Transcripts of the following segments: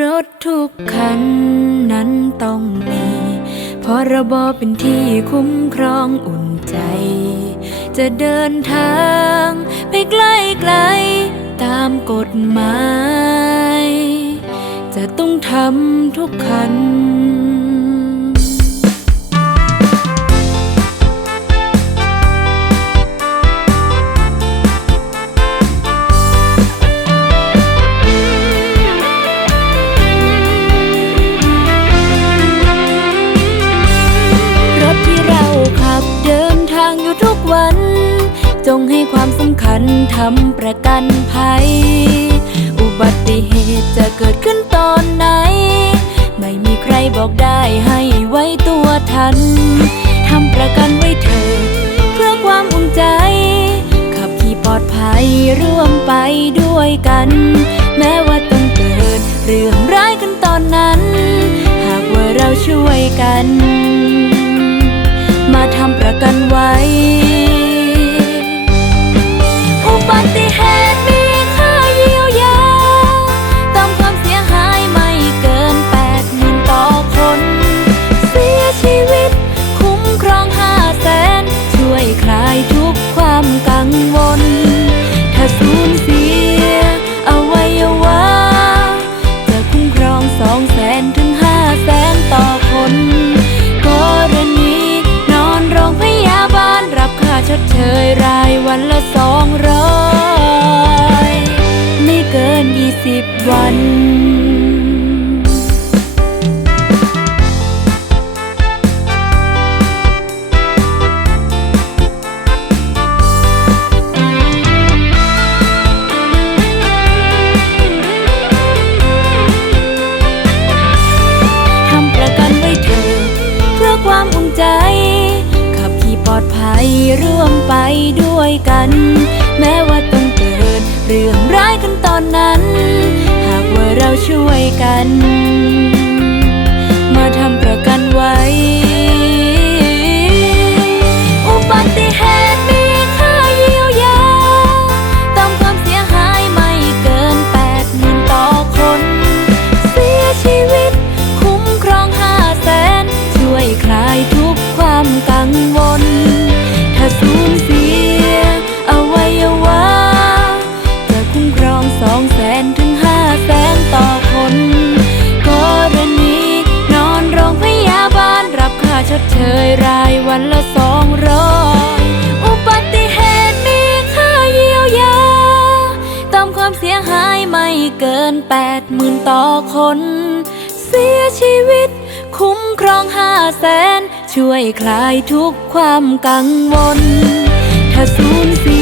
รถทุกคันนั้นต้องมีพรบเป็นที่คุ้มครองอุ่นใจ จะเดินทางไปไกลไกล ตามกฎหมาย จะต้องทำทุกคัน คัญทำประกันภัย อุบัติเหตุจะเกิดขึ้นตอนไหน ไม่มีใครบอกได้ให้ไว้ตัวทัน ทำประกันไว้เถิดเพื่อความอุ่นใจ ขับขี่ปลอดภัยร่วมไปด้วยกัน แม้ว่าต้องเกิดเรื่องร้ายกันตอนนั้น หากว่าเราช่วยกัน มาทำประกันไว้ รายวันละสองร้อยไม่เกินยี่สิบวัน แม้ว่าต้องเกิดเรื่องร้ายกันตอนนั้น หากว่าเราช่วยกัน ดเชยรายวันละสองร้อยอุบัติเหตุมีค่าเยียวยา ตามความเสียหายไม่เกินแปดหมื่นต่อคน เสียชีวิตคุ้มครองห้าแสนช่วยคลายทุกความกังวล ถ้าสูญเสีย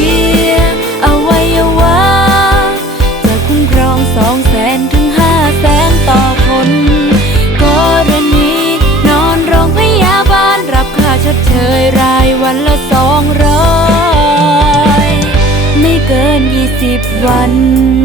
ร้